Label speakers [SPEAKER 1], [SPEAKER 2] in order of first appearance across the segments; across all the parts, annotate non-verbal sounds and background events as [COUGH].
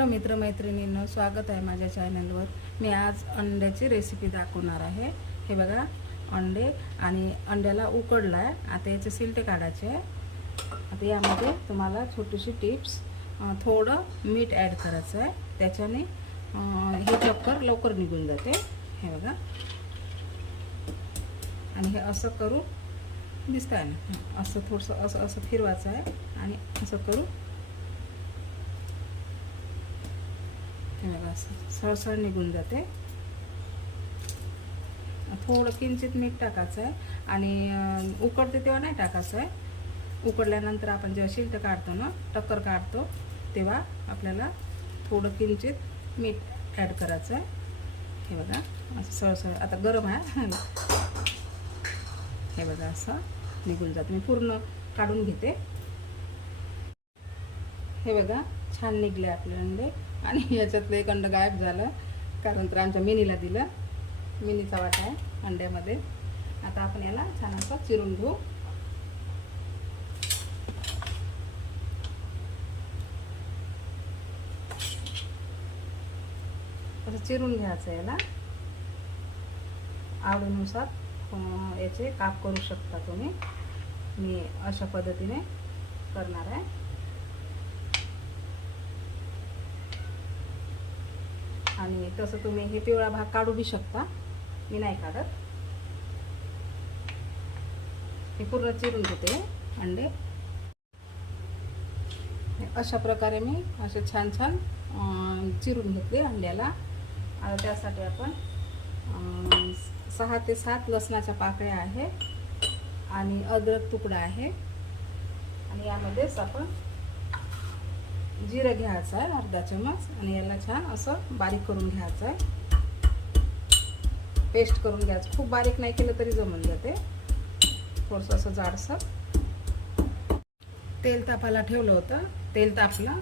[SPEAKER 1] Hello मित्रमैत्रिणींनो स्वागत आहे माझ्या चॅनलवर मी आज अंड्याची रेसिपी दाखवणार आहे. हे बघा अंडे आणि अंड्याला उकडला आहे आता याचे सिलटे काढायचे आहे. आता यामध्ये तुम्हाला छोटीशी टिप्स थोडं मीठ ॲड करायचं आहे. त्याच्याने हे चक्कर लवकर निघून जाते. हे बघा. आणि हे असं करू दिसतं आहे ना? असं थोडंसं असं असं फिरवायचं आहे. आणि असं करू हे बघा असं सळसळ निघून जाते. थोडं किंचित मीठ टाकायचं आहे आणि उकडते तेव्हा नाही टाकायचं आहे. उकडल्यानंतर आपण जेव्हा शिल्ट काढतो ना टक्कर काढतो तेव्हा आपल्याला थोडं किंचित मीठ ॲड करायचं आहे. हे बघा असं सळसळ आता गरम आहे हे बघा असं निघून जातं. मी पूर्ण काढून घेते. हे बघा छान निघले आपले अंडे. आणि याच्यातलं एक अंड गायब झालं. कारण तर आमच्या मिनीला दिलं. मिनीचा वाटा आहे अंड्यामध्ये. आता आपण याला छान असं चिरून घेऊ. असं चिरून घ्यायचं याला. आवडीनुसार याचे काप करू शकता तुम्ही. मी अशा पद्धतीने करणार आहे. आणि तसं तुम्ही हे पिवळा भाग काढू बी शकता. मी नाही काढत. हे पूर्ण चिरून घेते अंडे. अशा प्रकारे मी असे छान छान चिरून घेतले अंड्याला. आता त्यासाठी आपण सहा ते सात लसणाच्या पाकळ्या आहे आणि अद्रक तुकडा आहे. आणि यामध्येच आपण जिरं घ्यायचं आहे अर्धा चमच आणि याला छान असं बारीक करून घ्यायचं आहे. पेस्ट करून घ्यायचं. खूप बारीक नाही केलं तरी जमून जाते. थोडंसं असं जाडसर तेल तापाला ठेवलं होतं. तेल तापलं.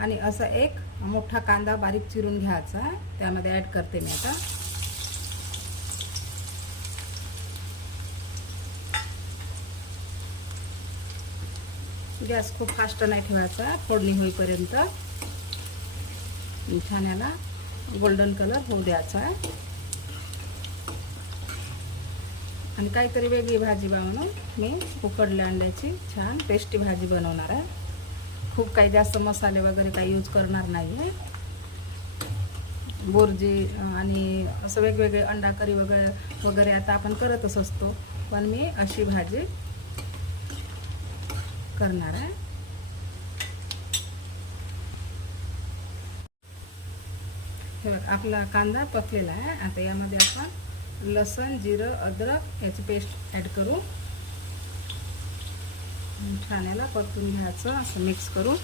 [SPEAKER 1] आणि असं एक मोठा कांदा बारीक चिरून घ्यायचा आहे. त्यामध्ये ॲड करते मी आता. गॅस खूप फास्ट नाही ठेवायचा फोडणी होईपर्यंत. छान याला गोल्डन कलर होऊ द्यायचा. आणि काहीतरी वेगळी भाजी बनवून मी उकडल्या अंड्याची छान टेस्टी भाजी बनवणार आहे. खूप काही जास्त मसाले वगैरे काही यूज करणार नाही आहे बोरजी आणि असं वेगवेगळे अंडा करी वगैरे वगैरे आता आपण करतच असतो. पण मी अशी भाजी करणार आहे. हे बघ आपला कांदा पकलेला आहे. आता यामध्ये आपण लसण जिरं अद्रक याची पेस्ट ॲड करू. छान याला परतून घ्यायचं असं मिक्स करू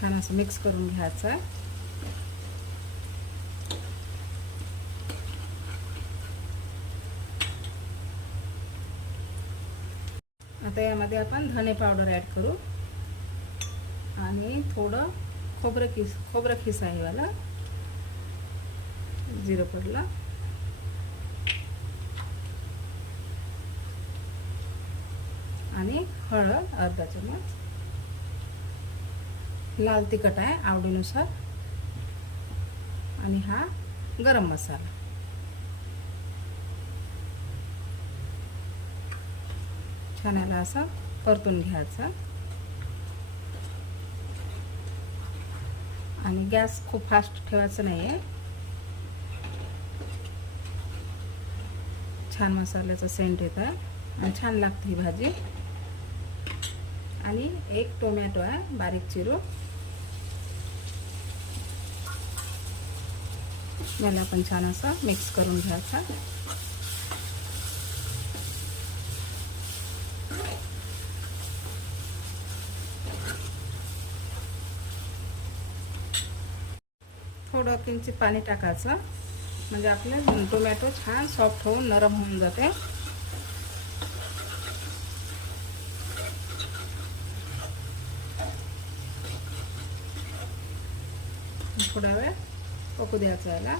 [SPEAKER 1] छान असं मिक्स करून घ्यायचं आहे आता यामध्ये आपण धने पावडर ॲड करू. आणि थोडं खोबरं किस खोबरं खिस आहे वाला जिरं पडलं. आणि हळद अर्धा चम्मच. लाल तिखट आहे आवडीनुसार. आणि हा गरम मसाला. छान याला असं परतून घ्यायचं. आणि गॅस खूप फास्ट ठेवायचं नाही आहे छान मसाल्याचा सेंट येत आहे आणि छान लागते ही भाजी. आणि एक टोमॅटो आहे बारीक चिरू याला पण छान असं मिक्स करून घ्यायचा. थोडं किंचित पाणी टाकायचं. म्हणजे आपले टोमॅटो छान सॉफ्ट होऊन नरम होऊन जाते. थोडा वेळ पकू द्यायचा याला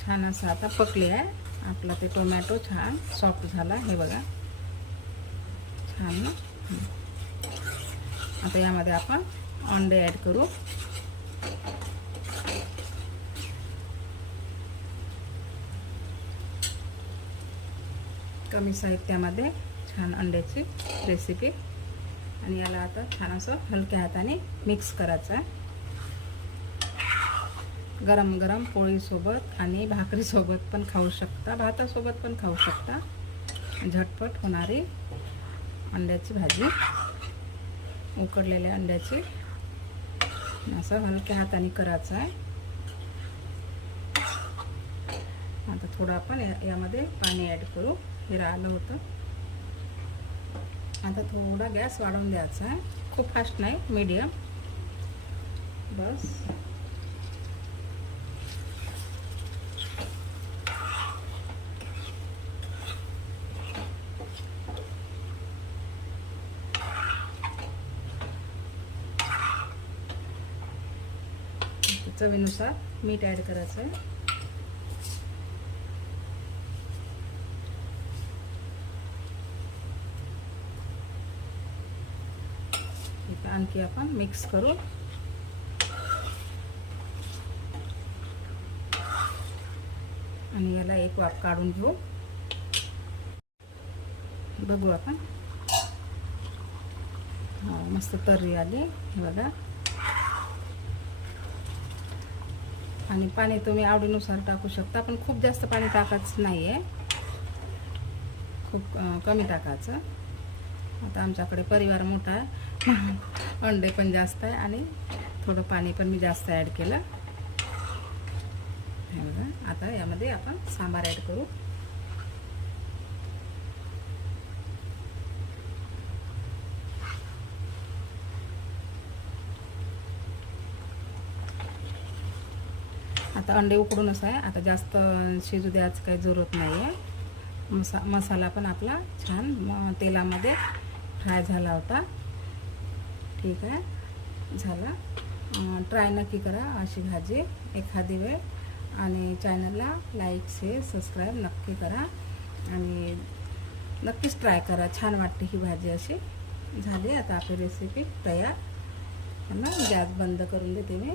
[SPEAKER 1] छान असं आता पकले आहे. आपला ते टोमॅटो छान सॉफ्ट झाला हे बघा. छान आता यामध्ये आपण अंडे ॲड करू. कमी साहित्यामध्ये छान अंड्याची रेसिपी आणि याला आता छान असं हलक्या हाताने मिक्स करायचं आहे. गरम गरम पोळीसोबत आणि भाकरीसोबत पण खाऊ शकता. भातासोबत पण खाऊ शकता. झटपट होणारी अंड्याची भाजी. उकडलेल्या अंड्याची. असं हलक्या हाताने करायचं आहे. आता थोडं आपण या- यामध्ये पाणी ॲड करू. हे राहिलं होतं. आता थोडा गॅस वाढवून द्यायचा आहे. खूप फास्ट नाही मीडियम बस. चवीनुसार मीठ ॲड करायचं आहे आणखी आपण मिक्स करू आणि याला एक वाफ काढून घेऊ. बघू आपण. हो, मस्त तर्री आली. बघा. आणि पाणी तुम्ही आवडीनुसार टाकू शकता पण खूप जास्त पाणी टाकायचं नाही आहे खूप कमी टाकायचं. आता आमच्याकडे परिवार मोठा आहे [LAUGHS] अंडे पण जास्त आहे आणि थोडं पाणी पण मी जास्त ॲड केलं. हे बघा आता यामध्ये आपण सांबार ॲड करू. आता अंडे उकडूनच आहे. आता जास्त शिजू द्यायचं काही जरूरत नाही आहे मसा मसाला पण आपला छान तेलामध्ये फ्राय झाला होता. ठीक आहे. झाला. ट्राय नक्की करा अशी भाजी एखादी वेळ. आणि चॅनलला लाईक शेअर सबस्क्राईब नक्की करा. आणि नक्कीच ट्राय करा. छान वाटते ही भाजी अशी. झाली आता आपली रेसिपी तयार. ना गॅस बंद करून देते मी.